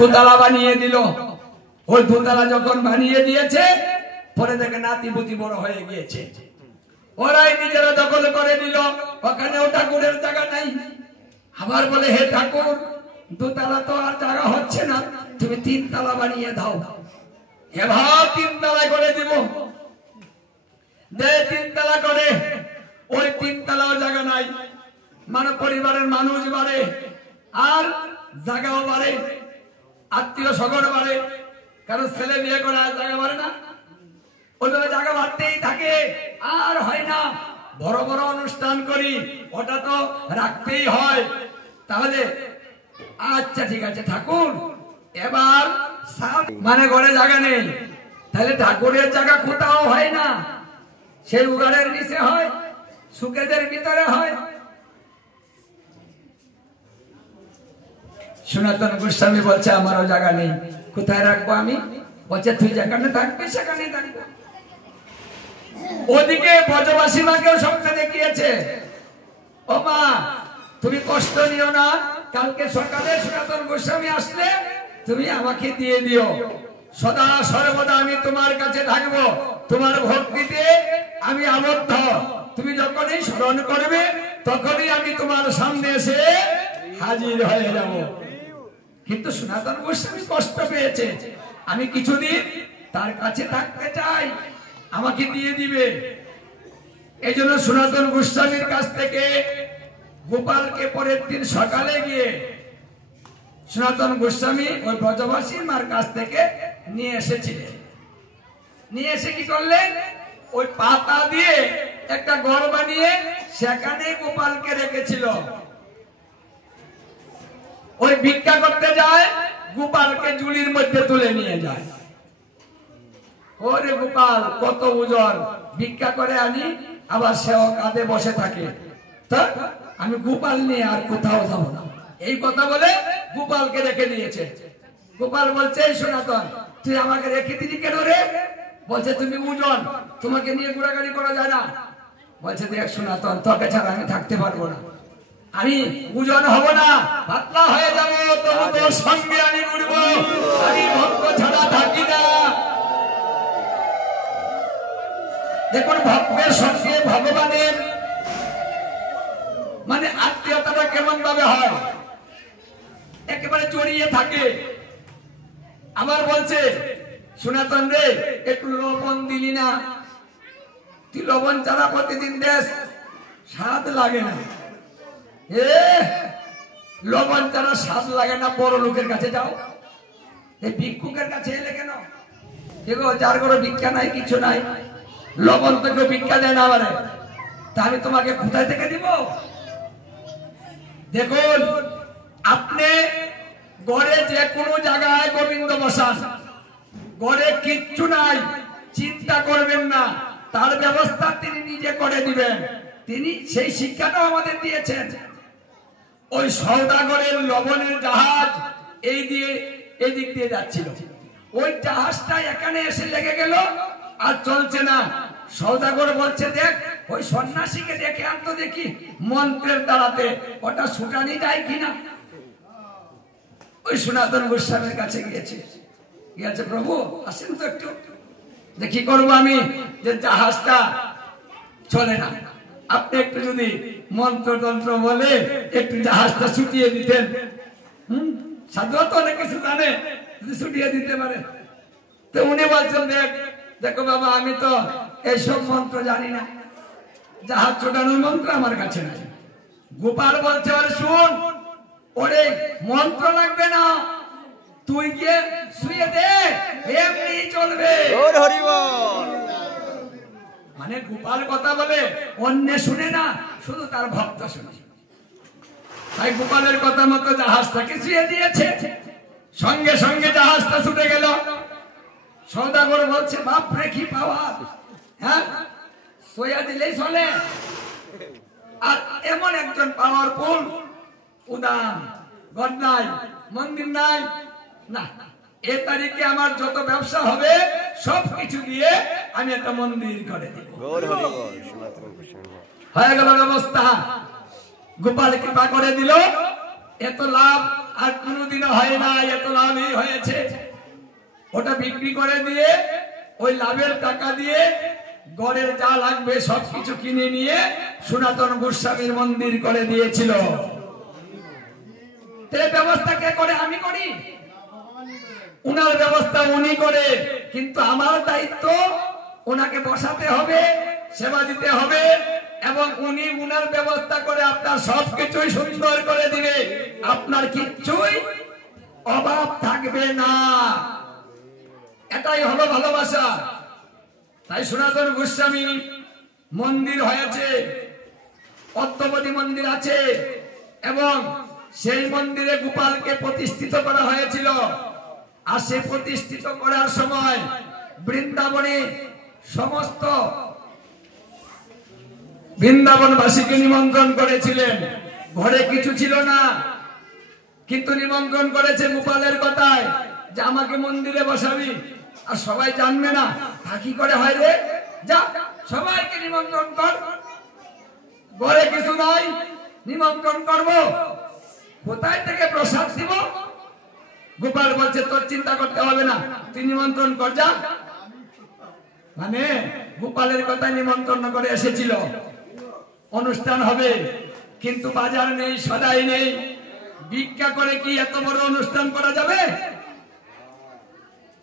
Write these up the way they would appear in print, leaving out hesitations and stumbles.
দোতলা বানিয়ে দিল। ওই দোতলা যখন বানিয়ে দিয়েছে, পরে দেখে নাতিপুতি বড় হয়ে গিয়েছে, ওরাই নিজেরা দখল করে নিল। ওখানেও ঠাকুরের জায়গা নাই। আবার বলে, হে ঠাকুর, দোতলা তো আর জায়গা হচ্ছে না, তুমি 3 তলা বানিয়ে দাও। এবার 3 তলা করে দিব, দে 3 তলা করে। ওই 3 তলাও জায়গা নাই। মানে পরিবারের মানুষ বাড়ে, আর জায়গাও বাড়ে, আত্মীয় স্বজন বাড়ে। কারণ ছেলে বিয়ে করে আর জায়গা বাড়ে না, ওইভাবে জায়গা বাড়তেই থাকে, আর হয় না। বড় বড় অনুষ্ঠান করি, ওটা তো রাখতেই হয়। তাহলে আচ্ছা ঠিক আছে ঠাকুর, এবার মানে ঘরে জায়গা নেই, তাহলে ঠাকুরের জায়গা কোথাও হয় না, সেই উগারের নিচে হয়, সুকেদের ভিতরে হয়। সনাতন গোস্বামী বলছে, আমারও জায়গা নেই, কোথায় রাখবো আমি? বলছে, তুই যেখানে থাকবি সেখানে থাকবো। ওদিকে ব্রজবাসী মাকেও স্বপ্ন দেখিয়েছে, ও মা, তুমি কষ্ট নিও না, কালকে সকালে সনাতন গোস্বামী আসলে তুমি আমাকে দিয়ে দিও, সদা সর্বদা আমি তোমার কাছে থাকবো, তোমার ভক্তিতে আমি আবদ্ধ, তুমি যখনই স্মরণ করবে তখনই আমি তোমার সামনে এসে হাজির হয়ে যাব। কিন্তু সনাতন গোস্বামী কষ্ট পেয়েছে, আমি কিছুদিন তার কাছে থাকতে চাই, আমাকে দিয়ে দিবে। এই জন্য সনাতন গোস্বামীর কাছ থেকে গোপালকে পরের দিন সকালে গিয়ে সনাতন গোস্বামী ওই ব্রজবাসীর মার কাছ থেকে নিয়ে এসেছিলেন। নিয়ে এসে কি করলেন, ওই পাতা দিয়ে একটা ঘর বানিয়ে সেখানে গোপালকে রেখেছিল। ওই ভিক্ষা করতে যায়, গোপালকে ঝুলির মধ্যে তুলে নিয়ে যায়। ওরে গোপাল কত ওজন, ভিক্ষা করে আনি, আবার সেও কাঁধে বসে থাকে, তা আমি গোপাল নিয়ে আর কোথাও যাব না, এই কথা বলে গোপালকে রেখে দিয়েছে। গোপাল বলছে, এই সনাতন, তুই আমাকে রেখে দিলি কেন রে? বলছে, তুমি ওজন, তোমাকে নিয়ে ঘোরাঘুরি করা যায় না। বলছে, দেখ সনাতন, তোকে ছাড়া আমি থাকতে পারবো না, আমি ওজন হব না, পাতলা হয়ে যাবো, তবু তোর সঙ্গে আমি ঘুরবো, আমি ভক্ত ছাড়া থাকি না। দেখুন, ভক্তের সঙ্গে ভগবানের মানে আত্মীয়তাটা কেমন ভাবে হয়, একেবারে জড়িয়ে থাকে। আবার বলছে, সনাতন রে, একটু লবণ দিলি না, তুই লবণ ছাড়া প্রতিদিন দেশ, স্বাদ লাগে না। লবণ ছাড়া স্বাদ লাগে না, বড় লোকের কাছে যাও, এই ভিক্ষুকের কাছে এলে কেন? যার কোনো ভিক্ষা নাই, কিছু নাই, লবণ থেকে ভিক্ষা দেয় না, মানে তা আমি তোমাকে কোথায় থেকে দিব? দেখুন, আপনি গড়ে যে কোনো জায়গায় গোবিন্দ বসান, গড়ে কিচ্ছু নাই, চিন্তা করবেন না, তার ব্যবস্থা তিনি নিজে করে দিবেন। তিনি সেই শিক্ষাটাও আমাদের দিয়েছেন। ওই সওদাগরের লবণের জাহাজ এই দিক দিয়ে যাচ্ছিল, ওই জাহাজটা এখানে এসে লেগে গেল, আর চলছে না। সওদাগর বলছে, দেখ ওই সন্ন্যাসীকে দেখে আনতো দেখি, মন্ত্রের দ্বারাতে ওটা ছুটানি যায় কিনা। ওই সনাতন গোস্বামীর কাছে গিয়েছে, প্রভু আসেন তো একটু, দেখি করবো আমি, যে জাহাজটা চলে না, আপনি একটু যদি মন্ত্রতন্ত্র বলে একটু জাহাজটা ছুটিয়ে দিতেন। সাধুরা তো অনেক কিছু জানে, যদি ছুটিয়ে দিতে পারে। তো উনি বলছেন, দেখো বাবা, আমি তো এইসব মন্ত্র জানি না, জাহাজ ছোটানোর মন্ত্র আমার কাছে নাই। গোপাল বলছে, আরে শুন, ওরে মন্ত্র লাগবে না, তুই গিয়ে শুয়ে দে, এমনি চলবে। মানে গোপাল কথা বলে, অন্য শুনে না, শুধু তার ভক্ত শুনে। তাই গোপালের কথা মতো জাহাজটাকে শুয়ে দিয়েছে, সঙ্গে সঙ্গে জাহাজটা ছুটে গেল। সওদাগর বলছে, বাপ রে কি পাওয়ার, হ্যাঁ, সোয়া দিলেই চলে। আর এমন একজন পাওয়ারফুল, উদাম, ঘর নাই, মন্দির নাই, না, এ তারিখে আমার যত ব্যবসা হবে সব কিছু দিয়ে আমি একটা মন্দির করে দিব। হয়ে গেল ব্যবস্থা, গোপাল কৃপা করে দিল, এত লাভ আর কোনোদিনও হয় না, এত লাভই হয়েছে। ওটা বিক্রি করে দিয়ে ওই লাভের টাকা দিয়ে গড়ের যা লাগবে সবকিছু কিনে নিয়ে সনাতন গোস্বামীর মন্দির করে দিয়েছিল। ব্যবস্থা কে করে? আমি করি। উনার ব্যবস্থা উনি করে, কিন্তু আমার দায়িত্ব ওনাকে বসাতে হবে, সেবা দিতে হবে, এবং উনি উনার ব্যবস্থা করে আপনার সবকিছুই সুন্দর করে দিবে, আপনার কিচ্ছুই অভাব থাকবে না। এটাই হলো ভালোবাসা। তাই সনাতন গোস্বামী মন্দির হয়েছে, পদ্মবতী মন্দির আছে, এবং সেই মন্দিরে গোপালকে প্রতিষ্ঠিত করা হয়েছিল। আর সে প্রতিষ্ঠিত করার সময় বৃন্দাবনে সমস্ত বৃন্দাবনবাসীকে নিমন্ত্রণ করেছিলেন। ঘরে কিছু ছিল না, কিন্তু নিমন্ত্রণ করেছে গোপালের কথায় যে আমাকে মন্দিরে বসাবি। আর সবাই জানবে না, তা কি করে হয় রে? যা, সবাইকে নিমন্ত্রণ কর, ঘরে কিছু নাই, নিমন্ত্রণ করব, কোথায় থেকে প্রসাদ দিব? গোপাল বলছে তোর চিন্তা করতে হবে না, তুই নিমন্ত্রণ কর, যা। মানে গোপালের কথা নিমন্ত্রণ করে এসেছিল, অনুষ্ঠান হবে, কিন্তু বাজার নেই, সদাই নেই, ভিক্ষা করে কি এত বড় অনুষ্ঠান করা যাবে?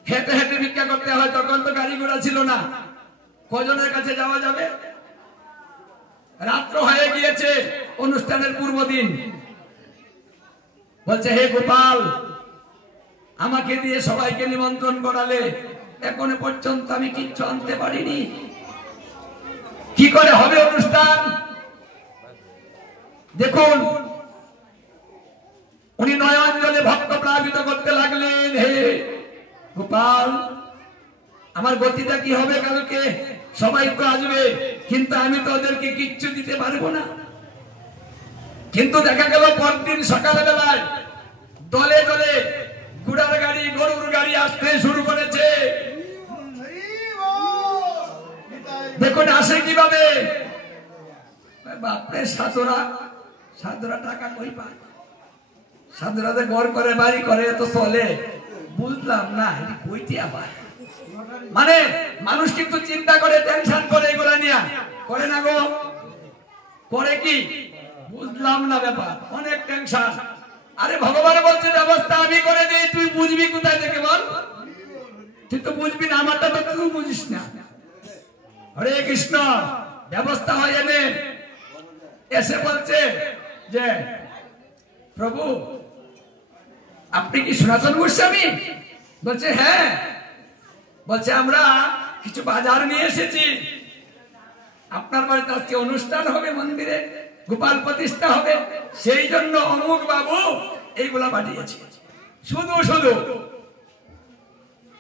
হেঁটে হেঁটে ভিক্ষা করতে হয়, তখন তো গাড়ি ঘোড়া ছিল না, কজনের কাছে যাওয়া যাবে? রাত্র হয়ে গিয়েছে, অনুষ্ঠানের পূর্ব দিন। বলছে হে গোপাল, আমাকে দিয়ে সবাইকে নিমন্ত্রণ করালে, এখনো পর্যন্ত আমি কিচ্ছু আনতে পারিনি, কি করে হবে অনুষ্ঠান? দেখুন, উনি নয়ন জলে ভক্ত প্লাবিত করতে লাগলেন, হে গোপাল, আমার গতিটা কি হবে কালকে? সবাই তো আসবে, কিন্তু আমি তো ওদেরকে কিচ্ছু দিতে পারবো না। কিন্তু দেখা গেল পরদিন সকালবেলায় দলে দলে ঘোড়ার গাড়ি, গরুর গাড়ি আসতে শুরু করেছে। দেখুন আসে কিভাবে? বাপরে, সাধুরা টাকা কই পায়? সাধুরা যে ঘর করে, বাড়ি করে, তো চলে, বুঝলাম না কইতে আবার। মানে মানুষ কিন্তু চিন্তা করে, টেনশন করে, এগুলা নিয়ে করে না গো? করে কি? বুঝলাম না ব্যাপার, অনেক টেনশন। আরে ভগবান বলছে ব্যবস্থা আমি করে দিই, তুই বুঝবি কোথায় থেকে বল? তুই তো বুঝবি না, আমারটা তো তুই বুঝিস না। হরে কৃষ্ণ। ব্যবস্থা হয়ে যাবে। এসে বলছে যে প্রভু, আপনি কি সনাতন গোস্বামী? বলছে হ্যাঁ। বলছে আমরা কিছু বাজার নিয়ে এসেছি, আপনার বাড়িতে আজকে অনুষ্ঠান হবে, মন্দিরে গোপাল প্রতিষ্ঠা হবে, সেই জন্য অমুক বাবু এইগুলা পাঠিয়েছে। শুধু শুধু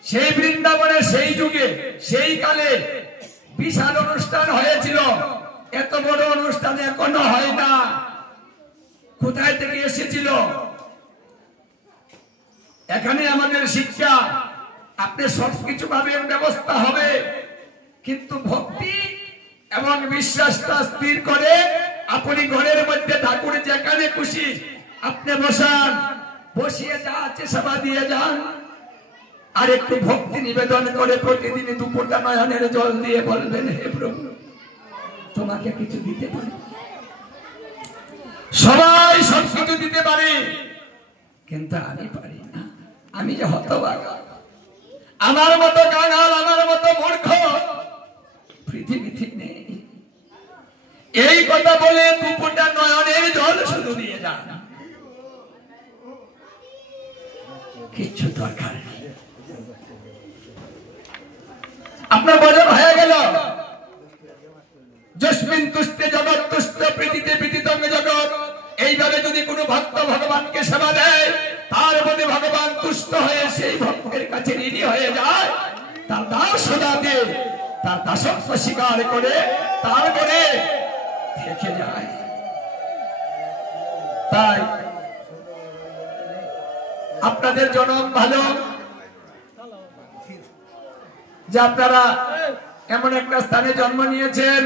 সেই বৃন্দাবনে, সেই যুগে, সেই কালে বিশাল অনুষ্ঠান হয়েছিল, এত বড় অনুষ্ঠান এখনো হয় না। কোথায় থেকে এসেছিল? এখানে আমাদের শিক্ষা, আপনি সবকিছু পাবেন, ব্যবস্থা হবে, কিন্তু ভক্তি এবং বিশ্বাসটা স্থির করে আপনি ঘরের মধ্যে ঠাকুর যেখানে খুশি আপনি বসান, বসিয়ে যা আছে সেবা দিয়ে যান, আর একটু ভক্তি নিবেদন করে প্রতিদিন দুপুরটা নয়নের জল দিয়ে বলবেন, হে প্রভু, তোমাকে কিছু দিতে পারি। সবাই সবকিছু দিতে পারে, কিন্তু আমি পারি না। আমি যে হতভাগা, আমার মতো কাঙাল, আমার মতো মূর্খ পৃথিবীতে নেই। এই কথা বলে দুপুরটা নয়নের জল শুধু দিয়ে যান, কিচ্ছু দরকার নেই। আপনার বজন হয়ে গেল, যস্মিন তুষ্টে জগৎ তুষ্ট, প্রীতিতে প্রীতিতঙ্গ জগৎ। এইভাবে যদি কোনো ভক্ত ভগবানকে সেবা দেয়, তার প্রতি ভগবান তুষ্ট হয়ে সেই ভক্তের কাছে ঋণী হয়ে যায়, তার দাস সদাতে তার দাসত্ব স্বীকার করে তারপরে থেকে যায়। তাই আপনাদের জনম ভালো যে আপনারা এমন একটা স্থানে জন্ম নিয়েছেন